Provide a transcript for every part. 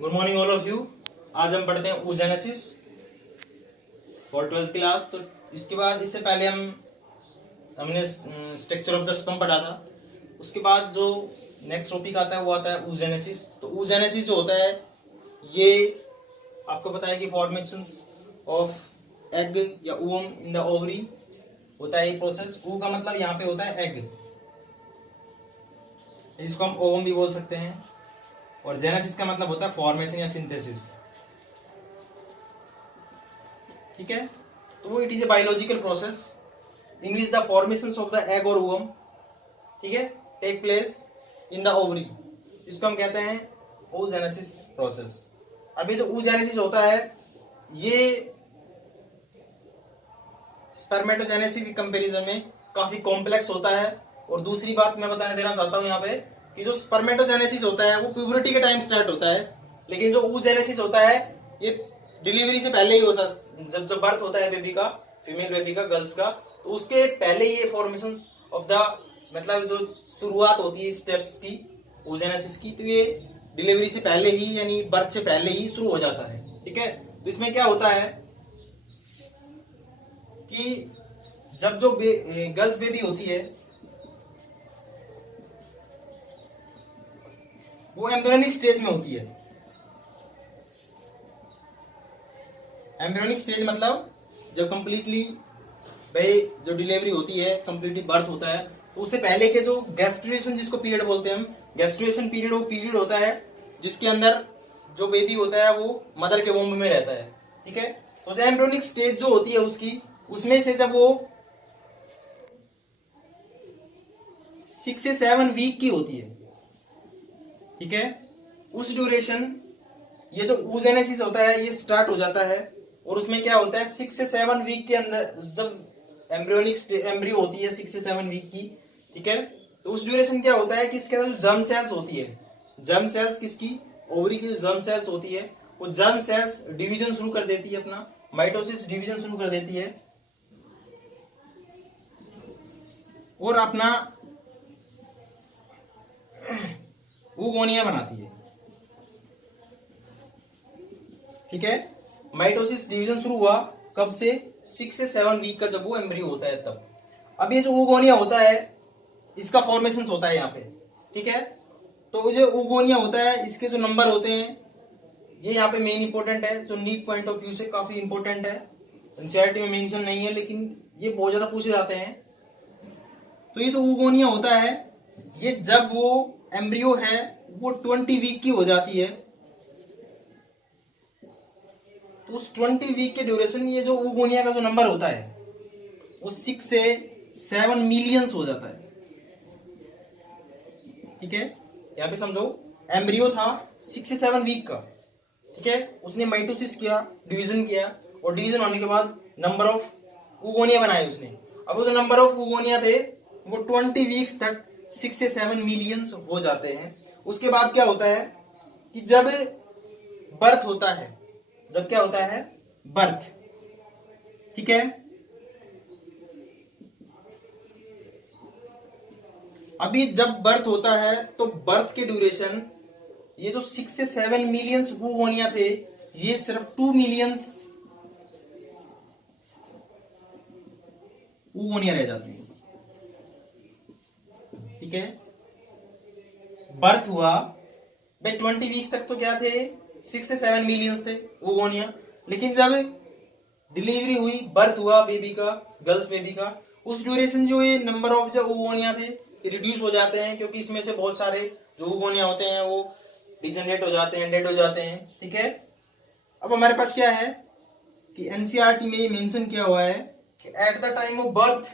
Good morning all of you. आज हम पढ़ते हैं oogenesis फॉर 12th क्लास। तो इसके बाद इससे पहले हमने स्ट्रक्चर ऑफ द स्पर्म पढ़ा था। उसके बाद जो नेक्स्ट टॉपिक आता है वो आता है oogenesis। तो oogenesis जो होता है ये आपको पता है कि फॉर्मेशन ऑफ एग या ओवम इन द ओवरी होता है ये प्रोसेस। ओ का मतलब यहाँ पे होता है एग, इसको हम ओवम भी बोल सकते हैं, और जेनेसिस का मतलब होता है फॉर्मेशन या सिंथेसिस। ठीक है, तो it is a biological process in which the formation of the egg or ovum, ठीक है, take place in the ovary. इसको हम कहते हैं oogenesis प्रोसेस। अभी जो oogenesis होता है ये स्पर्मेटोजेनेसिस की कंपैरिजन में काफी कॉम्प्लेक्स होता है। और दूसरी बात मैं बताने देना चाहता हूं यहाँ पे कि जो स्पर्मेटोजेनेसिस होता है वो प्यूबर्टी के टाइम स्टार्ट होता है, लेकिन जो oogenesis होता है ये डिलीवरी से पहले ही होता है। जब बर्थ होता है बेबी का, फीमेल बेबी का, गर्ल्स का, तो उसके पहले ही ये फॉर्मेशन ऑफ द मतलब जो शुरुआत होती है स्टेप्स की oogenesis की, तो ये डिलीवरी से पहले ही यानी बर्थ से पहले ही शुरू हो जाता है। ठीक है, तो इसमें क्या होता है कि जब जो गर्ल्स बेबी होती है वो एम्ब्रियोनिक स्टेज में होती है। एम्ब्रियोनिक स्टेज मतलब जब कंप्लीटली भाई जो डिलीवरी होती है, कंप्लीटली बर्थ होता है, तो उससे पहले के जो गैस्ट्रुएशन जिसको पीरियड बोलते हैं हम, गैस्ट्रुएशन पीरियड वो पीरियड होता है जिसके अंदर जो बेबी होता है वो मदर के वोम्ब में रहता है। ठीक है, तो जो एम्ब्रियोनिक स्टेज जो होती है उसकी, उसमें से जब वो 6 से 7 वीक की होती है, ठीक है, उस ड्यूरेशन ये जो oogenesis होता है ये स्टार्ट हो जाता है। और उसमें क्या होता है 6 से 7 वीक के अंदर जब एम्ब्रियो होती है 6 से 7 वीक की, ठीक है, तो उस ड्यूरेशन क्या होता है कि इसके अंदर जो जर्म सेल्स होती है, जर्म सेल्स किसकी, ओवरी की जर्म सेल्स होती है, वो जर्म सेल्स डिवीजन शुरू कर देती है, अपना माइटोसिस डिवीजन शुरू कर देती है और अपना oogonia बनाती है। ठीक है, माइटोसिस डिवीजन शुरू हुआ कब से, 6 से 7 वीक का जब वो एम्ब्रियो होता है तब। अब ये जो oogonia होता है इसका फॉर्मेशन होता है यहाँ पे। ठीक है, तो जो oogonia होता है इसके जो नंबर होते हैं ये यहाँ पे मेन इंपॉर्टेंट है, जो नीट पॉइंट ऑफ व्यू से काफी इंपॉर्टेंट है। एनसीईआरटी में मेंशन नहीं है लेकिन ये बहुत ज्यादा पूछे जाते हैं। तो ये जो oogonia होता है ये जब वो एम्ब्रियो है वो 20 वीक की हो जाती है, तो उस 20 वीक के ड्यूरेशन ये जो oogonia का जो नंबर होता है वो 6 से 7 मिलियंस हो जाता है। ठीक है, यहाँ पे समझो एम्ब्रियो था 6 से 7 वीक का, ठीक है, उसने माइटोसिस किया, डिवीजन किया, और डिवीजन होने के बाद नंबर ऑफ oogonia बनाए उसने। अब वो जो नंबर ऑफ oogonia थे वो 20 वीक्स तक 6 से 7 मिलियंस हो जाते हैं। उसके बाद क्या होता है कि जब बर्थ होता है, जब क्या होता है बर्थ, ठीक है, अभी जब बर्थ होता है तो बर्थ के ड्यूरेशन ये जो 6 से 7 मिलियंस oogonia थे ये सिर्फ 2 मिलियंस oogonia रह जाती है। ठीक है, बर्थ हुआ भाई 20 वीक्स तक तो क्या थे 6 से 7 मिलियंस थे oogonia, लेकिन जब डिलीवरी हुई, बर्थ हुआ बेबी का, गर्ल्स बेबी का, उस ड्यूरेशन जो ये नंबर ऑफ जो oogonia थे ये रिड्यूस हो जाते हैं, क्योंकि इसमें से बहुत सारे जो oogonia होते हैं वो डिजनरेट हो जाते हैं, डेड हो जाते हैं। ठीक है, अब हमारे पास क्या है कि एनसीईआरटी में मेंशन किया हुआ है कि at the time of birth,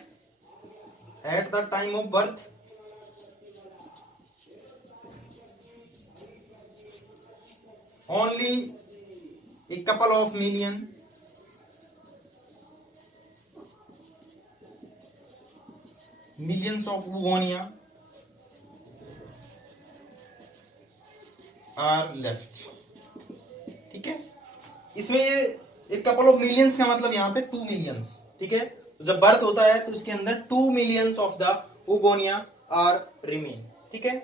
at the time of birth only a couple of millions of oogonia are left। ठीक है, इसमें ये एक कपल ऑफ मिलियंस का मतलब यहाँ पे 2 मिलियंस। ठीक है, तो जब बर्थ होता है तो उसके अंदर 2 millions of the oogonia are remain. ठीक है,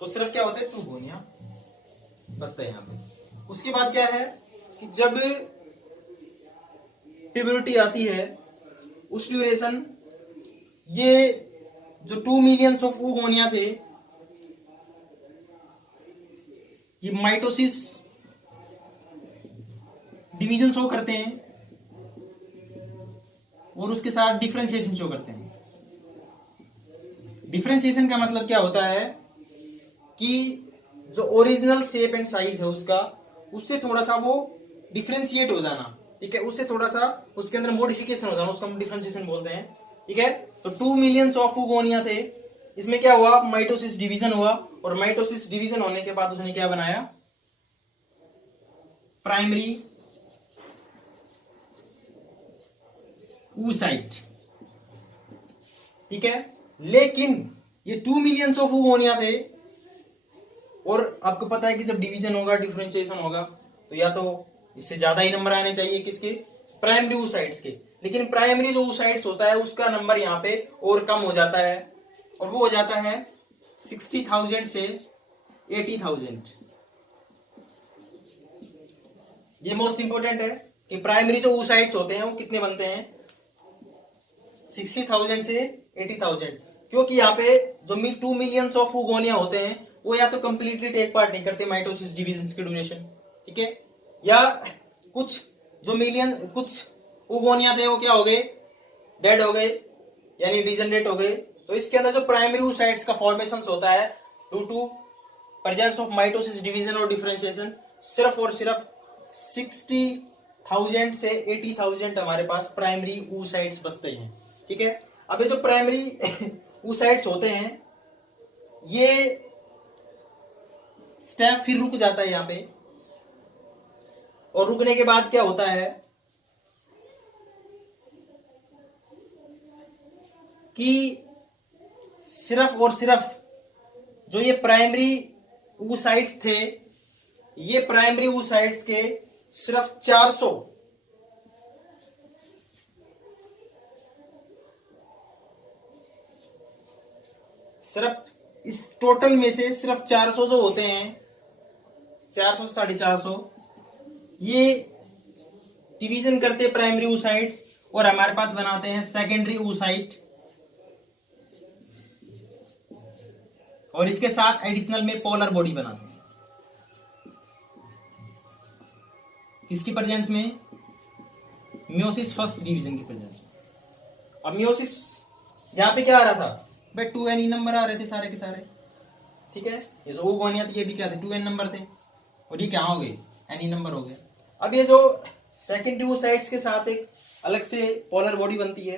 तो सिर्फ क्या होता है oogonia। बसता है यहाँ पे। उसके बाद क्या है कि जब प्यूबर्टी आती है उस ड्यूरेशन ये जो 2 मिलियन ऑफ oogonia थे ये माइटोसिस डिवीजन शो करते हैं और उसके साथ डिफरेंशिएशन शो करते हैं। डिफरेंशिएशन का मतलब क्या होता है कि जो ओरिजिनल शेप एंड साइज है उसका उससे थोड़ा सा वो डिफरेंशिएट हो जाना, ठीक है, उससे थोड़ा सा उसके अंदर मॉडिफिकेशन हो जाना, उसको हम डिफरेंशिएशन बोलते हैं, ठीक है। तो 2 मिलियन ऑफ oogonia थे, इसमें क्या हुआ, माइटोसिस डिवीजन हुआ और माइटोसिस डिवीजन होने के बाद उसने क्या बनाया, प्राइमरी oocyte, ठीक है। लेकिन ये 2 मिलियन ऑफ oogonia थे और आपको पता है कि जब डिवीजन होगा डिफरेंशिएशन होगा तो या तो इससे ज्यादा ही नंबर आने चाहिए किसके, प्राइमरी oocytes के, लेकिन प्राइमरी जो oocytes होता है उसका नंबर यहाँ पे और कम हो जाता है और वो हो जाता है 60,000 से 80,000। ये मोस्ट इंपोर्टेंट है कि प्राइमरी जो oocytes होते हैं वो कितने बनते हैं, 60,000 से 80,000, क्योंकि यहाँ पे जो 2 मिलियन ऑफ oogonia होते हैं वो या तो कंप्लीटली टेक पार्ट नहीं करते माइटोसिस डिवीजन की ड्यूरेशन, ठीक है, या कुछ जो कुछ oogonia थे वो क्या हो गए, डेड हो गए यानी डिजनरेट हो गए। तो इसके अंदर जो प्राइमरी oocytes का फॉर्मेशन होता है due to presence of mitosis division और डिफरेंशिएशन, सिर्फ और सिर्फ 60,000 से 80,000 हमारे पास प्राइमरी oocytes बचते हैं, ठीक है। अब ये जो प्राइमरी oocytes होते हैं ये स्टेप फिर रुक जाता है यहाँ पे, और रुकने के बाद क्या होता है कि सिर्फ और सिर्फ जो ये प्राइमरी oocytes थे, ये प्राइमरी oocytes के सिर्फ 400 सिर्फ इस टोटल में से सिर्फ 400 जो होते हैं, 400 से 450, ये डिवीजन करते प्राइमरी oocytes और हमारे पास बनाते हैं सेकेंडरी oocyte, और इसके साथ एडिशनल में पोलर बॉडी बनाते हैं, किसकी प्रेजेंस में, मियोसिस फर्स्ट डिवीजन की प्रेजेंस में। अब मियोसिस यहां पे क्या आ रहा था भाई, 2n नंबर आ रहे थे सारे के सारे, ठीक है, ये जो oogonia थे ये भी क्या थे, 2n नंबर थे, और ये क्या हो गए, n नंबर हो गए। अब ये जो सेकेंडरी oocytes के साथ एक अलग से पोलर बॉडी बनती है।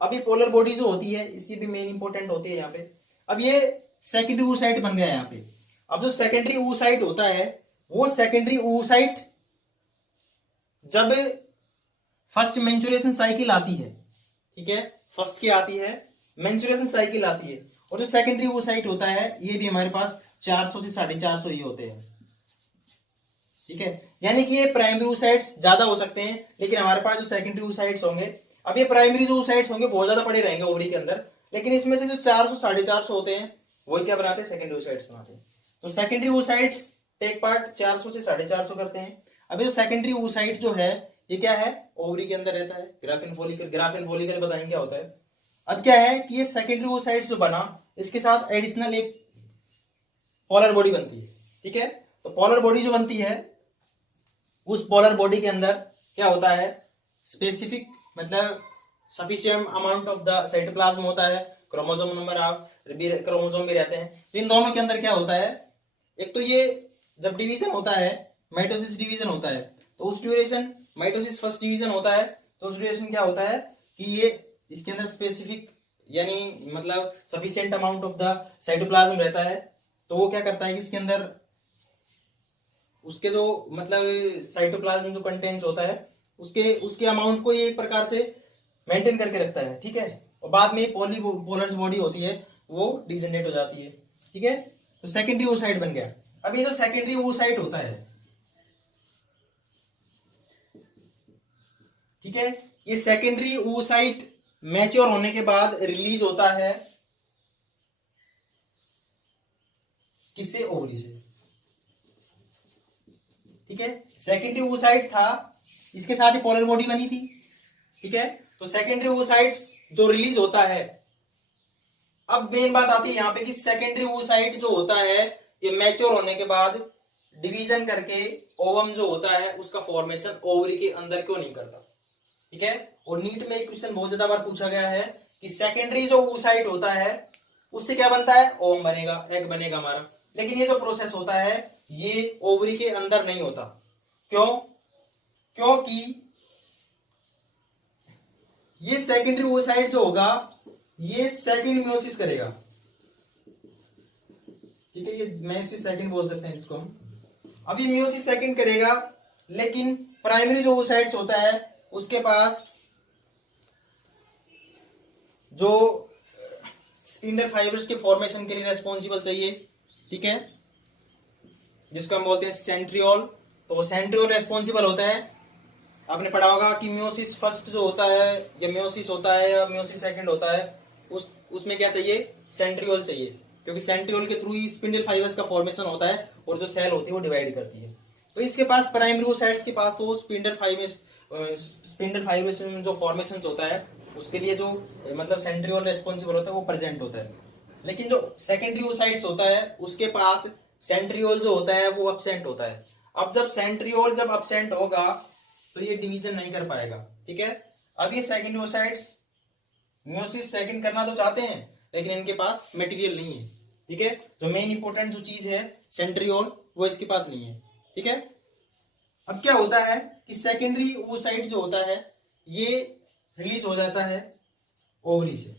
अब ये पोलर बॉडी जो होती है इसकी भी मेन इंपॉर्टेंट होती है यहाँ पे। अब ये सेकेंडरी oocyte बन गया यहाँ पे। अब जो सेकेंडरी oocyte होता है वो सेकेंडरी oocyte जब फर्स्ट मेंस्ट्रुएशन साइकिल आती है, ठीक है, फर्स्ट की आती है, मेंस्ट्रुएशन साइकिल आती है, और जो सेकेंडरी oocyte होता है ये भी हमारे पास 400 से 450 ही होते हैं, ठीक है। यानी कि ये प्राइमरी oocytes ज्यादा हो सकते हैं लेकिन हमारे पास जो सेकेंडरी oocytes होंगे, अब ये प्राइमरी जो oocytes होंगे बहुत ज्यादा पड़े रहेंगे ओवरी के अंदर, लेकिन इसमें से जो 400 450 होते हैं वही क्या बनाते हैं, सेकेंडरी oocytes बनाते हैं। तो सेकेंडरी oocytes टेक पार्ट 400 से 450 करते हैं। अभी जो सेकेंडरी oocyte जो है ये क्या है, ओवरी के अंदर रहता है, ग्राफिन फॉलिकल बताएंगे क्या होता है। अब क्या है कि ये सेकेंडरी oocytes जो बना इसके साथ एडिशनल एक पोलर बॉडी बनती है, ठीक है। तो पोलर बॉडी जो बनती है उस पोलर बॉडी के अंदर क्या होता है, स्पेसिफिक मतलब sufficient amount of the cytoplasm होता है, क्रोमोसोम नंबर ऑफ क्रोमोसोम भी रहते हैं। तो इन दोनों के अंदर क्या होता है, एक तो ये जब डिवीजन होता है, माइटोसिस डिवीजन होता है, तो उस ड्यूरेशन माइटोसिस फर्स्ट डिवीजन होता है, तो उस ड्यूरेशन क्या होता है कि ये इसके अंदर स्पेसिफिक यानी मतलब sufficient amount of the cytoplasm रहता है। तो वो क्या करता है कि इसके अंदर उसके जो मतलब साइटोप्लाज्म जो कंटेंट्स होता है उसके अमाउंट को ये एक प्रकार से मेंटेन करके रखता है, ठीक है। और बाद में पोलर बॉडी होती है वो डिजनरेट हो जाती है, ठीक है। तो सेकेंडरी oocyte बन गया। अब ये जो सेकेंडरी oocyte होता है, ठीक है, ये सेकेंडरी oocyte मैच्योर होने के बाद रिलीज होता है किससे, ओवरी से। ठीक है, सेकेंडरी oocyte था, इसके साथ ही पोलर बॉडी बनी थी। ठीक है, तो सेकेंडरी oocytes जो रिलीज होता है, अब मेन बात आती है यहाँ पे कि सेकेंडरी oocyte जो होता है ये मैच्योर होने के बाद डिवीजन करके ओवम जो होता है उसका फॉर्मेशन ओवरी के अंदर क्यों नहीं करता। ठीक है, और नीट में एक क्वेश्चन बहुत ज्यादा बार पूछा गया है कि सेकेंडरी जो oocyte होता है उससे क्या बनता है, ओवम बनेगा, एग बनेगा हमारा। लेकिन ये जो प्रोसेस होता है ये ओवरी के अंदर नहीं होता। क्यों? क्योंकि ये सेकेंडरी oocyte जो होगा ये सेकंड मियोसिस करेगा। ठीक है, ये मियोसिस सेकंड बोल सकते हैं इसको हम। अब ये मियोसिस सेकंड करेगा, लेकिन प्राइमरी जो oocytes होता है उसके पास जो स्पिंडल फाइबर्स के फॉर्मेशन के लिए रेस्पॉन्सिबल चाहिए, ठीक है, जिसको हम बोलते हैं सेंट्रियोल। तो सेंट्रियोल रेस्पॉन्सिबल होता है। आपने पढ़ा होगा कि मियोसिस फर्स्ट जो होता है या मियोसिस होता है या मियोसिस सेकंड होता है, उसमें क्या चाहिए, सेंट्रियोल चाहिए, क्योंकि सेंट्रियोल के थ्रू ही स्पिंडल फाइबर्स का फॉर्मेशन होता है और जो सेल होती है वो डिवाइड करती है। तो इसके पास प्राइमरी oocytes के पास तो स्पिंडल फाइबर्स जो फॉर्मेशन होता है उसके लिए जो मतलब सेंट्रियोल रेस्पॉन्सिबल होता है वो प्रेजेंट होता है। लेकिन जो सेकेंडरी oocytes होता है उसके पास सेंट्रियोल जो होता है वो अब्सेंट होता है। अब जब सेंट्रियोल जब अब्सेंट होगा तो ये डिवीजन नहीं कर पाएगा। ठीक है, अब ये सेकेंडरी oocytes मियोसिस सेकंड करना तो चाहते हैं लेकिन इनके पास मटेरियल नहीं है। ठीक है, जो मेन इंपॉर्टेंट जो चीज है सेंट्रियोल वो इसके पास नहीं है। ठीक है, अब क्या होता है कि सेकेंडरी oocyte जो होता है ये रिलीज हो जाता है ओवरी से।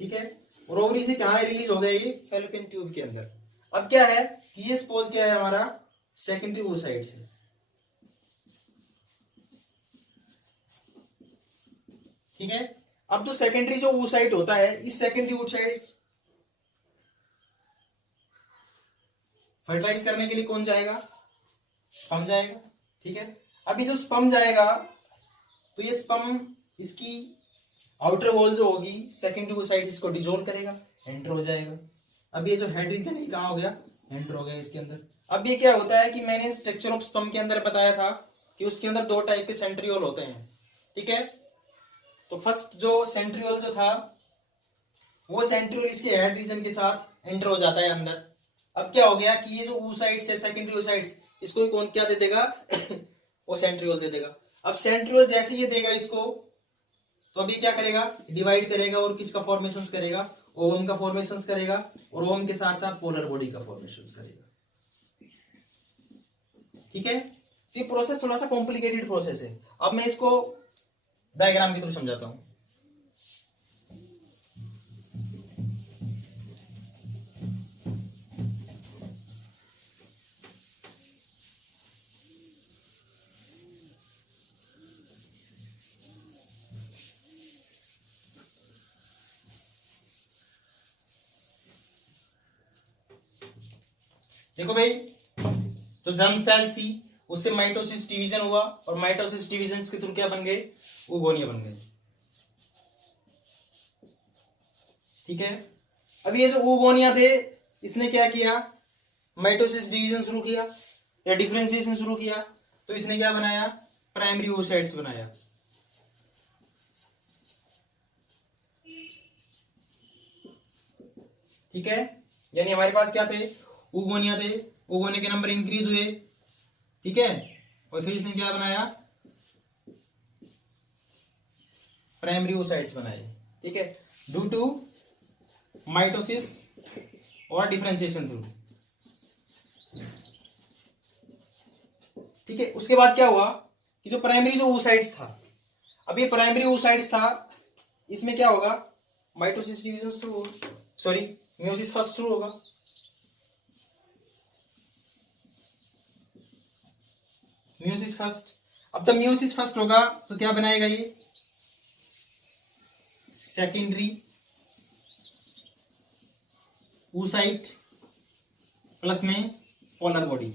ठीक है, और ओवरी से कहां रिलीज हो गया, ये फैलोपियन ट्यूब के अंदर। अब क्या है कि ये सपोज क्या है हमारा सेकेंडरी oocyte से। ठीक है, अब जो सेकेंडरी जो oocyte होता है इस सेकेंडरी oocyte फर्टिलाइज करने के लिए कौन जाएगा, स्पर्म जाएगा। ठीक है, अब ये जो स्पर्म जाएगा तो ये स्पर्म इसकी आउटर वॉल जो होगी सेकेंडरी oocyte इसको डिसॉल्व करेगा, एंटर हो जाएगा। अब ये जो हेड रीजन है कहां हो गया, एंटर हो गया इसके अंदर। अब ये क्या होता है कि मैंने स्ट्रक्चर ऑफ स्पर्म के अंदर बताया था कि उसके अंदर दो टाइप के सेंट्रियोल होते हैं। ठीक है, तो फर्स्ट जो सेंट्रियोल जो था वो सेंट्रियोल इसके हेड रीजन के साथ एंटर हो जाता है अंदर। अब क्या हो गया कि ये जो oocytes है सेकेंडरी oocytes इसको कौन क्या दे देगा वो सेंट्रियोल दे देगा। अब सेंट्रियोल जैसे ये देगा इसको तो अभी क्या करेगा, डिवाइड करेगा और किसका फॉर्मेशन करेगा, ओवम का फॉर्मेशन करेगा और ओवम के साथ साथ पोलर बॉडी का फॉर्मेशन करेगा। ठीक है, तो ये प्रोसेस थोड़ा सा कॉम्प्लिकेटेड प्रोसेस है। अब मैं इसको डायग्राम के थ्रू समझाता हूं। देखो भाई, जो जर्म सेल थी उससे माइटोसिस डिवीजन हुआ और माइटोसिस डिवीजन के थ्रू क्या बन गए, oogonia बन गए। ठीक है, अब ये जो oogonia थे इसने क्या किया, माइटोसिस डिवीजन शुरू किया या डिफरेंशिएशन शुरू किया, तो इसने क्या बनाया, प्राइमरी oocytes बनाया। ठीक है, यानी हमारे पास क्या थे, oogonia थे, oogonia के नंबर इंक्रीज हुए। ठीक है, और फिर इसने क्या बनाया, प्राइमरी oocytes बनाए। ठीक है, ड्यू टू माइटोसिस और डिफरेंशिएशन थ्रू। ठीक है, उसके बाद क्या हुआ कि जो प्राइमरी जो oocytes था, अब ये प्राइमरी oocytes था इसमें क्या होगा, mitosis division through, sorry meiosis first through होगा। मियोसिस फर्स्ट, अब जब मियोसिस फर्स्ट होगा तो क्या बनाएगा ये, सेकेंडरी oocyte प्लस में पोलर बॉडी।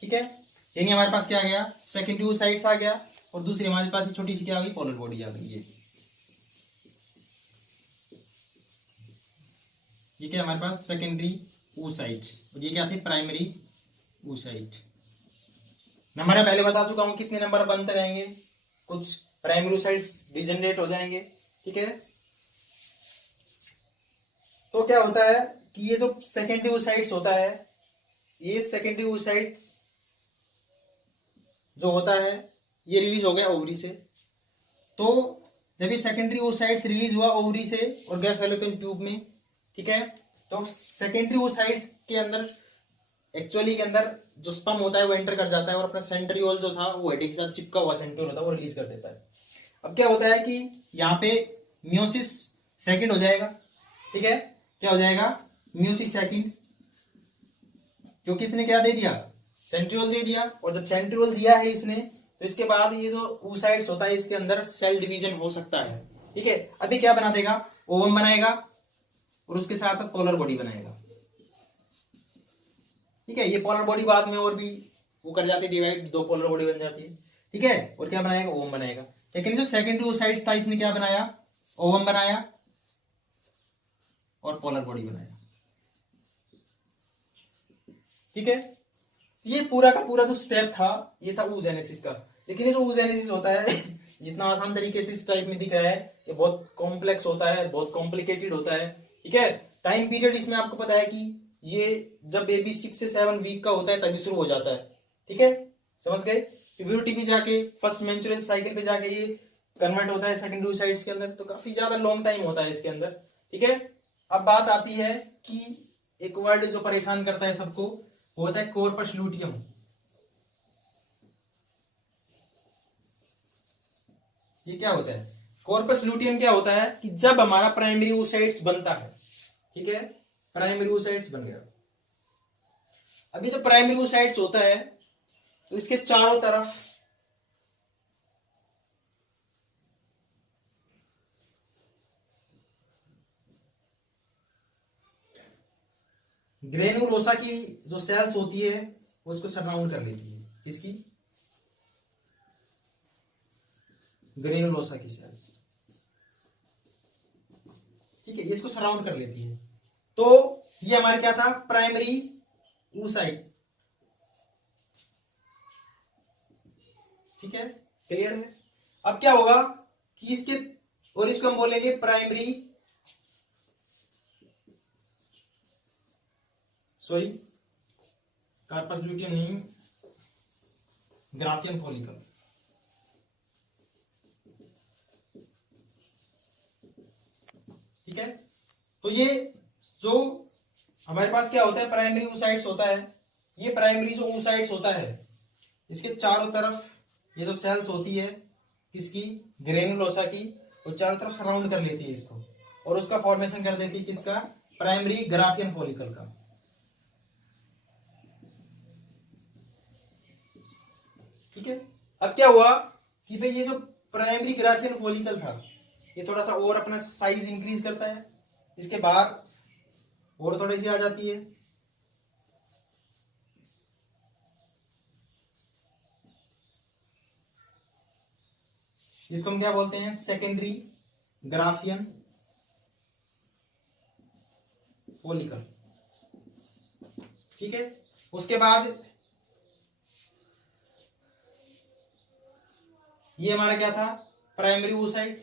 ठीक है, यानी हमारे पास क्या आ गया, सेकेंडरी oocytes आ गया और दूसरी हमारे पास छोटी सी क्या आ गई, पोलर बॉडी आ गई। ये क्या हमारे पास सेकेंडरी oocyte और ये क्या थी, प्राइमरी oocyte। नंबर मैं पहले बता चुका हूं कितने नंबर बनते रहेंगे, कुछ प्राइमरी oocytes डिजनरेट हो जाएंगे, ठीक है। तो क्या होता है कि ये जो सेकेंडरी oocytes होता है, ये सेकेंडरी oocytes जो होता है ये रिलीज हो गया ओवरी से। तो जब ये सेकेंडरी oocytes रिलीज हुआ ओवरी से और गया फैलोपियन ट्यूब में, ठीक है, तो सेकेंडरी oocytes के अंदर एक्चुअली के अंदर जो स्पर्म होता है वो एंटर कर जाता है और अपना सेंट्रियोल जो था वो हेड के साथ चिपका हुआ सेंट्रियोल होता है वो रिलीज कर देता है। अब क्या होता है कि यहाँ पे मियोसिस सेकंड हो जाएगा, ठीक है, क्या हो जाएगा, मियोसिस सेकंड, क्योंकि इसने क्या दे दिया, सेंट्रियोल दे दिया। और जब सेंट्रियोल दिया है इसने, तो इसके बाद ये जो oocytes होता है इसके अंदर सेल डिवीजन हो सकता है, ठीक है। अभी क्या बना देगा, ओवम बनाएगा और उसके साथ साथ पोलर बॉडी बनाएगा, ठीक है। ये पोलर बॉडी बाद में और भी वो कर जाती है डिवाइड, दो पोलर बॉडी बन जाती है, ठीक है। और क्या बनाएगा, ओवम बनाएगा। लेकिन जो सेकेंडरी oocytes था इसने क्या बनाया, ओवम बनाया और पोलर बॉडी बनाया, ठीक है। ये पूरा का पूरा जो स्टेप था ये था oogenesis का। लेकिन ये जो oogenesis होता है जितना आसान तरीके से इस टाइप में दिख रहा है, ये बहुत कॉम्प्लेक्स होता है, बहुत कॉम्प्लिकेटेड होता है, ठीक है। टाइम पीरियड इसमें आपको पता है कि ये जब बेबी 6 से 7 वीक का होता है तभी शुरू हो जाता है, ठीक है, समझ गए। प्यूबर्टी पे जाके फर्स्ट मेंस्ट्रुअल साइकिल पे जाके ये कन्वर्ट होता है सेकेंडरी oocytes के अंदर, तो काफी ज्यादा लॉन्ग टाइम होता है इसके अंदर, ठीक है। अब बात आती है कि एक वर्ड जो परेशान करता है सबको, वो होता है कॉर्पस लूटियम। ये क्या होता है, कॉर्पस लूटियम क्या होता है कि जब हमारा प्राइमरी oocytes बनता है, ठीक है, प्राइमरी oocytes बन गया। अभी जो प्राइमरी oocytes होता है तो इसके चारों तरफ ग्रेनुलोसा की जो सेल्स होती है वो उसको सराउंड कर लेती है, किसकी, ग्रेनुलोसा की सेल्स, ठीक है, ये इसको सराउंड कर लेती है। तो ये हमारे क्या था, प्राइमरी oocyte, ठीक है, क्लियर है। अब क्या होगा कि इसके, और इसको हम बोलेंगे प्राइमरी, सॉरी कार्पस लूटियम नहीं, ग्राफियन फॉलिकल, ठीक है। तो ये जो हमारे पास क्या होता है, प्राइमरी oocytes होता है। ये प्राइमरी जो oocytes होता है इसके चारों तरफ ये जो सेल्स होती है किसकी, ग्रेनुलोसा की, वो चारों तरफ सराउंड कर लेती है इसको और उसका फॉर्मेशन कर देती है किसका, प्राइमरी ग्राफियन फॉलिकल का, ठीक है। अब क्या हुआ कि भाई ये जो प्राइमरी ग्राफियन फॉलिकल था ये थोड़ा सा और अपना साइज इंक्रीज करता है, इसके बाहर और थोड़ी सी आ जाती है, इसको हम क्या बोलते हैं, सेकेंडरी ग्राफियन फॉलिकल, ठीक है। उसके बाद ये हमारा क्या था, प्राइमरी oocytes,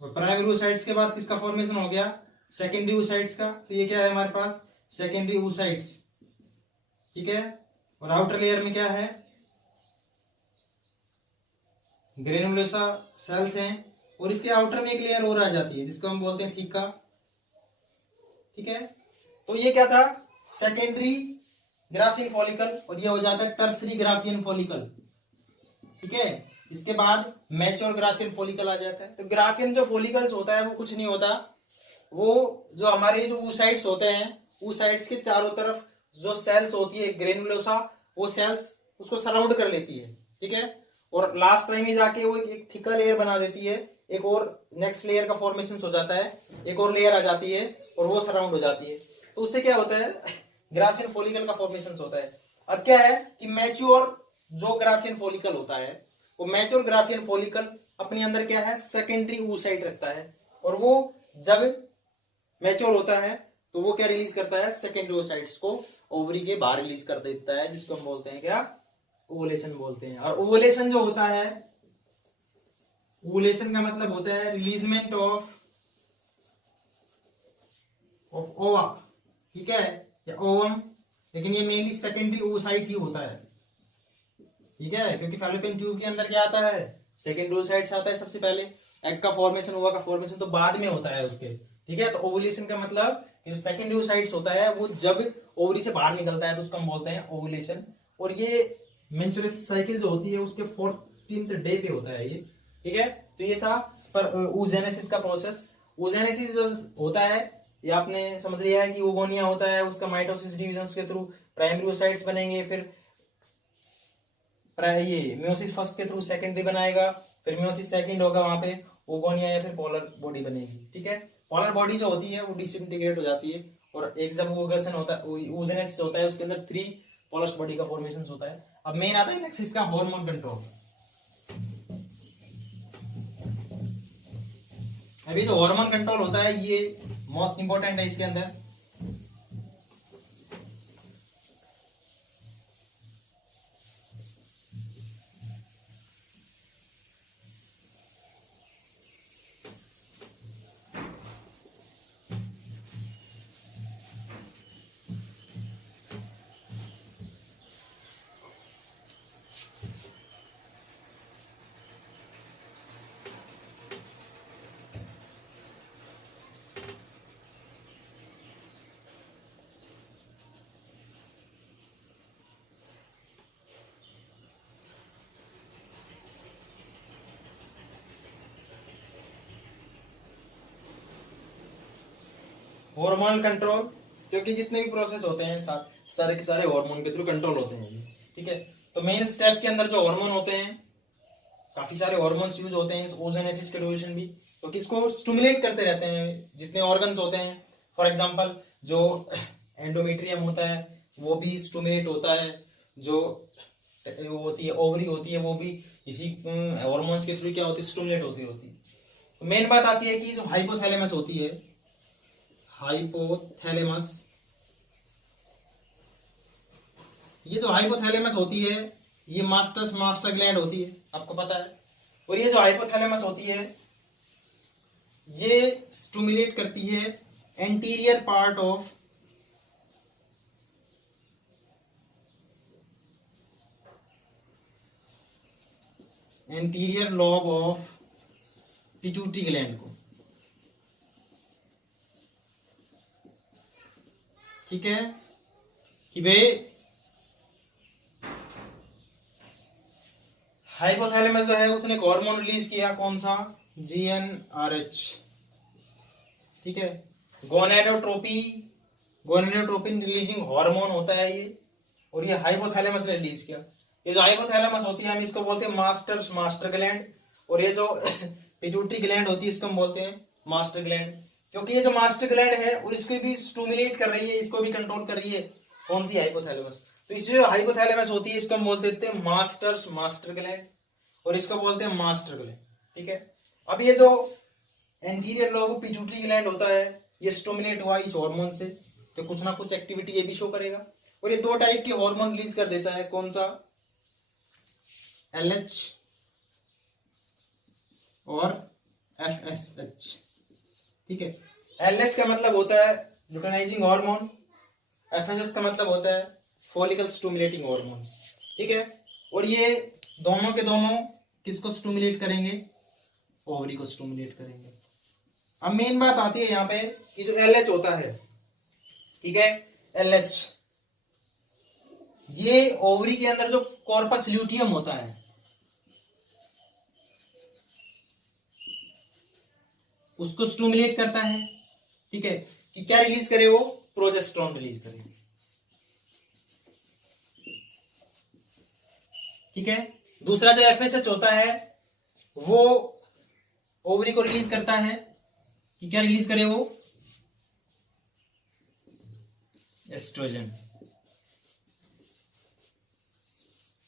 और प्राइमरी oocytes के बाद किसका फॉर्मेशन हो गया, सेकेंडरी oocytes का। तो ये क्या है हमारे पास, सेकेंडरी oocytes, ठीक है। और आउटर लेयर में क्या है, ग्रेनुलोसा सेल्स हैं और इसके आउटर में एक लेयर और आ जाती है जिसको हम बोलते हैं थीका, ठीक है। तो ये क्या था, सेकेंडरी ग्राफियन फॉलिकल, और ये हो जाता है टर्सरी ग्राफियन फॉलिकल, ठीक है। इसके बाद मैच्योर ग्राफियन फॉलिकल आ जाता है। तो ग्राफियन जो फॉलिकल्स होता है वो कुछ नहीं होता, वो जो हमारे जो oocytes होते हैं, oocytes के चारों तरफ जो सेल्स होती है ग्रेनुलोसा, वो सेल्स उसको सराउंड कर लेती है, ठीक है। और लास्ट टाइम में जाके वो एक थिकर लेयर बना देती है, एक और नेक्स्ट लेयर का फॉर्मेशन हो जाता है, एक और लेयर आ जाती है और वो सराउंड हो जाती है। तो उससे क्या होता है, ग्राफियन फॉलिकल का फॉर्मेशन होता है। अब क्या है कि मैच्योर जो ग्राफियन फॉलिकल होता है, वो मैच्योर ग्राफियन फॉलिकल अपने अंदर क्या है, सेकेंडरी oocyte रखता है, और वो जब मैच्योर होता है तो वो क्या रिलीज करता है, सेकेंडरी oocytes को ओवरी के बाहर रिलीज कर देता है, जिसको हम बोलते हैं क्या, ओवुलेशन बोलते हैं। और ओवुलेशन जो होता है, ओवुलेशन का मतलब होता है रिलीजमेंट ऑफ ओवा, ठीक है, या ओवम, लेकिन ये मेनली सेकेंडरी oocyte ही होता है, ठीक है, क्योंकि फैलोपियन ट्यूब के अंदर क्या आता है, सेकेंडरी oocytes आता है सबसे पहले। एग का फॉर्मेशन, ओवा का फॉर्मेशन तो बाद में होता है उसके, ठीक है। तो ओवुलेशन का मतलब जो सेकेंडरी oocytes होता है वो जब ओवरी से बाहर निकलता है तो उसको हम बोलते हैं ओवुलेशन। और ये मेंस्ट्रुअल साइकिल जो होती है उसके 14th डे पे होता है ये, ठीक है। तो ये था oogenesis का प्रोसेस। oogenesis जो होता है ये आपने समझ लिया है कि oogonia होता है, उसका माइटोसिस डिविजन के थ्रू प्राइमरी oocytes बनेंगे, फिर ये म्योसिस फर्स्ट के थ्रू सेकेंडरी बनाएगा, फिर म्योसिस सेकंड होगा, वहां पे oogonia या फिर पोलर बॉडी बनेगी, ठीक है। पोलर बॉडी जो होती है वो डिसइंटीग्रेट हो जाती है, और एक जब oogenesis होता है, oogenesis होता है, उसके अंदर 3 पोलर बॉडी का फॉर्मेशन होता है। अब मेन आता है नेक्स्ट इसका हार्मोन कंट्रोल। अभी जो हार्मोन कंट्रोल होता है ये मोस्ट इंपॉर्टेंट है इसके अंदर। हार्मोनल कंट्रोल, क्योंकि जितने भी प्रोसेस होते हैं सारे के सारे हार्मोन के थ्रू कंट्रोल होते हैं, ठीक है। तो मेन स्टेप के अंदर जो हार्मोन होते हैं, काफी सारे हार्मोन्स यूज होते हैं इस oogenesis के ड्यूरेशन भी, तो किसको स्टिमुलेट करते रहते हैं जितने ऑर्गन्स होते हैं। फॉर एग्जांपल जो एंडोमेट्रियम होता है वो भी स्टिमुलेट होता है, जो होती है ओवरी होती है वो भी इसी हार्मोन्स के थ्रू क्या होती है, स्टिमुलेट होती है। तो मेन बात आती है कि जो हाइपोथैलेमस होती है, हाइपोथैलेमस, ये जो हाइपोथैलेमस होती है ये मास्टर ग्लैंड होती है, आपको पता है। और ये जो हाइपोथैलेमस होती है ये स्टिमुलेट करती है anterior part of anterior lobe of pituitary gland को, ठीक है, कि वे हाइपोथैलेमस जो है उसने एक हार्मोन रिलीज किया, कौन सा, GnRH, ठीक है। गोनेडोट्रोपिन रिलीजिंग हार्मोन होता है ये, और ये हाइपोथैलेमस ने रिलीज किया। ये जो हाइपोथैलेमस होती है हम इसको बोलते हैं मास्टर ग्लैंड, और ये जो पिट्यूटरी ग्लैंड होती है इसको हम बोलते हैं मास्टर ग्लैंड, क्योंकि ये जो मास्टर ग्लैंड है और इसको भी स्टिमुलेट कर रही है, इसको भी कंट्रोल कर रही है, कौन सी, हाइपोथैलेमस। तो इसमें जो हाइपोथैलेमस होती है इसको हम बोलते थे मास्टर ग्लैंड, और इसको बोलते हैं मास्टर ग्लैंड, ठीक है। अब ये जो एंटीरियर लोब पिट्यूटरी ग्लैंड होता है ये स्टिमुलेट हुआ इस हार्मोन से, तो कुछ ना कुछ एक्टिविटी ये भी शो करेगा, और ये 2 टाइप के हार्मोन रिलीज कर देता है, कौन सा, LH और FSH, ठीक है। LH का मतलब होता है ल्यूटेनाइजिंग हार्मोन, FSH का मतलब होता है फॉलिकल स्टिमुलेटिंग हार्मोन्स, ठीक है। और ये दोनों के दोनों किसको स्टिमुलेट करेंगे, ओवरी को स्टिमुलेट करेंगे। अब मेन बात आती है यहाँ पे कि जो LH होता है, ठीक है, LH ये ओवरी के अंदर जो कॉर्पस ल्यूटियम होता है उसको स्टिमुलेट करता है, ठीक है, कि क्या रिलीज करे, वो प्रोजेस्टेरोन रिलीज करे, ठीक है। दूसरा जो FSH होता है वो ओवरी को रिलीज करता है, कि क्या रिलीज करे, वो एस्ट्रोजन,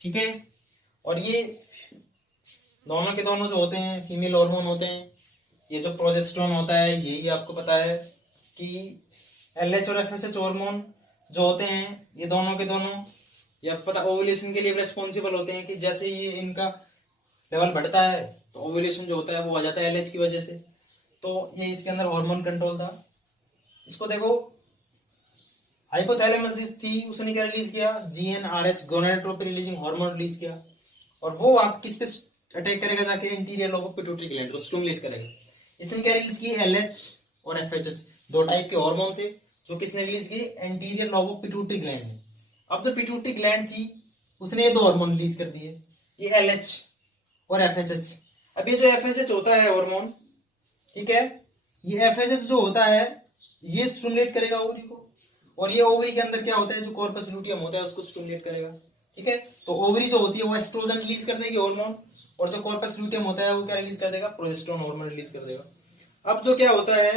ठीक है। और ये दोनों के दोनों जो होते हैं फीमेल हार्मोन होते हैं। ये जो प्रोजेस्टेरोन होता है यही आपको पता है कि LH और FSH हार्मोन जो होते हैं ये दोनों के दोनों या पता ओव्यूलेशन के लिए रेस्पॉन्सिबल होते हैं कि जैसे ये इनका लेवल बढ़ता है तो ओव्यूलेशन जो होता है वो आ जाता है LH की वजह से। तो ये इसके अंदर हार्मोन कंट्रोल था। इसको देखो, हाइपोथैलेमस थी, उसने क्या रिलीज किया, GnRH gonadotropin releasing hormone release किया, और वो आप किस पे अटैक करेगा जाके, interior lobe of pituitary gland को स्टिमुलेट करेगा। इसने क्या रिलीज की, LH और FSH दो टाइप के हार्मोन थे जो किसने रिलीज किए, anterior lobe of pituitary gland में। अब जो पिट्यूटरी ग्लैंड थी उसने ये दो हार्मोन रिलीज कर दिए, ये LH और FSH। अब ये जो FSH होता है हार्मोन, ठीक है, ये FSH जो होता है ये स्टिमुलेट करेगा ओवरी को, और ये ओवरी के अंदर क्या होता है, जो कॉर्पस लुटियम होता है उसको स्टिमुलेट करेगा। ठीक है, तो ओवरी जो होती है वो एस्ट्रोजन रिलीज कर देगी हार्मोन, और जो कॉर्पस लुटियम होता है वो क्या रिलीज कर देगा, प्रोजेस्टेरोन हार्मोन रिलीज कर देगा। अब जो क्या होता है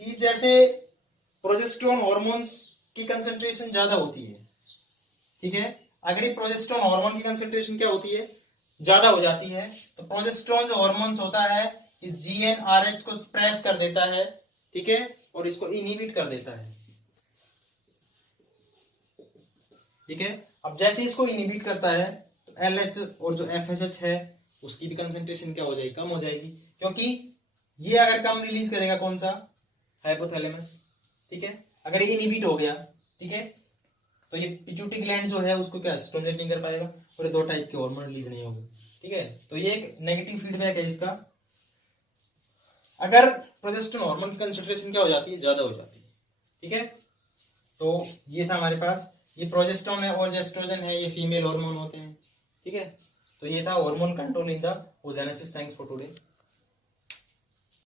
कि जैसे प्रोजेस्टेरोन हार्मोन्स की कंसंट्रेशन ज्यादा होती है, ठीक है, अगर ये प्रोजेस्टेरोन हार्मोन की कंसंट्रेशन क्या होती है, ज्यादा हो जाती है, तो प्रोजेस्टेरोन जो हार्मोन्स होता है ये GnRH को सप्रेस कर देता है, ठीक है, और इसको इनहिबिट कर देता है। ठीक है, अब जैसे इसको इनहिबिट करता है तो LH और जो FSH है उसकी भी कंसंट्रेशन क्या हो जाएगी, कम हो जाएगी, क्योंकि ये अगर कम रिलीज करेगा कौन सा, हाइपोथैलेमस। ठीक है, अगर ये इनहिबिट हो गया, ठीक है, तो ये पिट्यूटरी ग्लैंड जो है उसको क्या स्टिमुलेट नहीं कर पाएगा, और ये दो टाइप के हार्मोन रिलीज नहीं होंगे। ठीक है, तो ये एक नेगेटिव फीडबैक है इसका, अगर प्रोजेस्टेरोन हार्मोन की कंसंट्रेशन क्या हो जाती है, ज्यादा हो जाती है। ठीक है, तो ये था हमारे पास, ये प्रोजेस्टेरोन है और जेस्ट्रोजन है, ये फीमेल हार्मोन होते हैं। ठीक है, तो ये था hormone control in the oogenesis। Thanks for today.